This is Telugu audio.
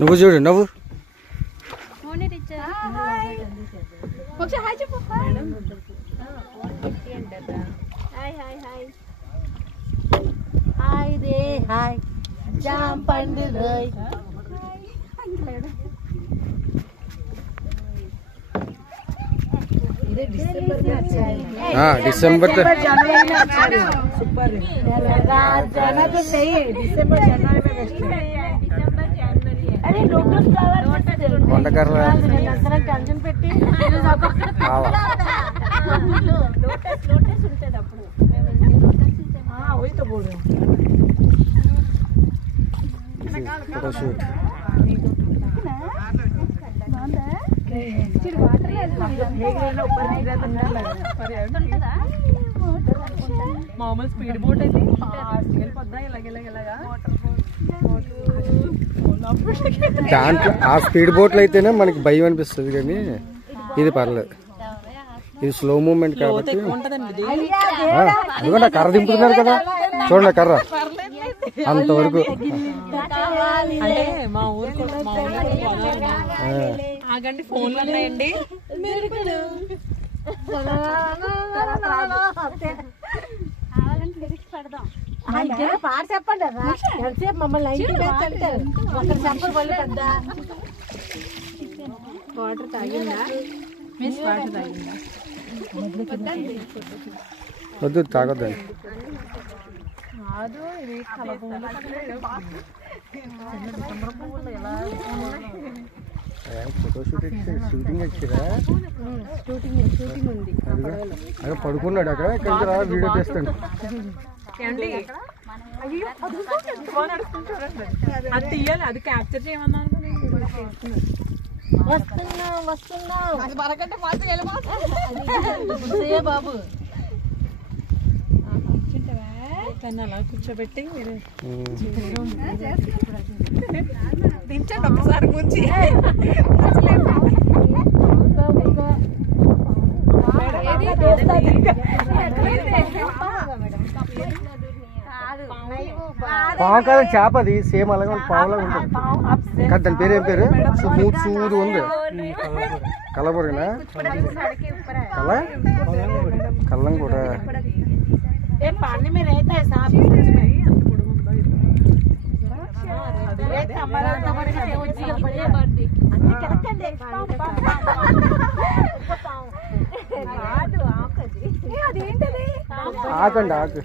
నువ్వు చూడు నువ్వు హాయ్ జాం పండులు डिसेंबर जनवरी में अच्छा है सुपर जाना तो सही है दिसंबर जनवरी में बेस्ट है अरे लोटस फ्लावर కొండకర్ర టెన్షన్ పెట్టి లోటస్ ఉంటది అప్పుడు वही तो बोल रहे हैं फोटोशूट మామూలు స్పీడ్ బోట్ అయితే వెళ్ళిపోద్దా ఇలాగ దాంట్లో ఆ స్పీడ్ బోట్లు అయితేనే మనకి భయం అనిపిస్తుంది కానీ ఇది పర్లేదు ఇది స్లో మూవ్మెంట్ కాబట్టి అదిగోండి కర్ర దింపుతున్నారు కదా చూడండి కర్ర అంతవరకు అంటే మా ఊరు ఆగండి ఫోన్లు ఉన్నాయండి పాట చెప్పండి ఎంతసేపు మమ్మల్ని ఒకరు చెప్పరు వాళ్ళు పెద్ద వాటర్ తాగిందా మిస్ వాటర్ తాగిందా వద్దు తాగొద్దండి కాదు ఇది కల పువ్వులు ఎలా ఫోటోషూట్ షూటింగ్ వచ్చారా షూటింగ్ ఉంది అక్కడ పడుకున్నాడు అక్కడ ఇక్కడికి రా వీడియో తీస్తాడు అది తీయాలి అది క్యాప్చర్ చేయమన్నా వస్తున్నా మరకంటే బాబు అలా కూర్చోబెట్టి మీరు దించండి ఒకసారి ముంచి పావు కాదు చేప అది సేమ్ అలాగే పావులాగా ఉంటుంది కాదు దాని పేరు ఏం పేరు సూదు ఉంది కలబురగనా కల్లం కూడా पानी में रहता है सांप ఆకండి ఆకు